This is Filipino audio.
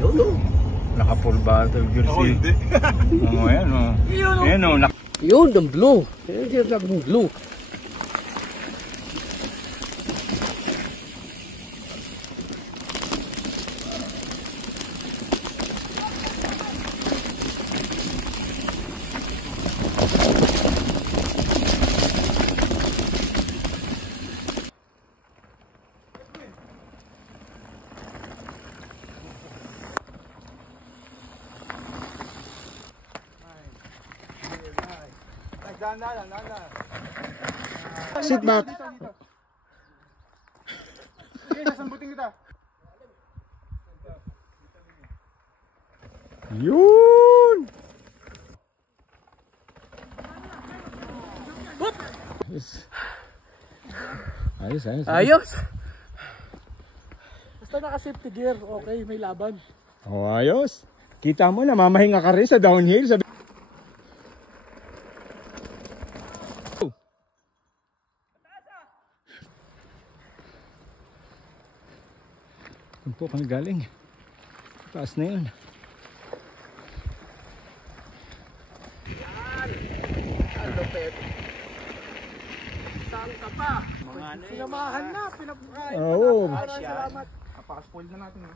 Yun o. Naka-full bottle gear Ako hindi. Oo, ayan o. Ayan o. Yun, ang blue. Yan yung tinatawag ng blue. Sit back. Okay, sasambutin kita. Yun! Ayos, ayos. Ayos. Basta naka-safety gear, okay, may laban. Oh, ayos. Kita mo na, mamahinga ka rin sa downhill. Sabi... Saan po kami galing? Taas na yun. Ang lupit. Saan ka pa? Sinamahan na, pinapakain. Oo. Salamat. Napaka-spoiled na natin.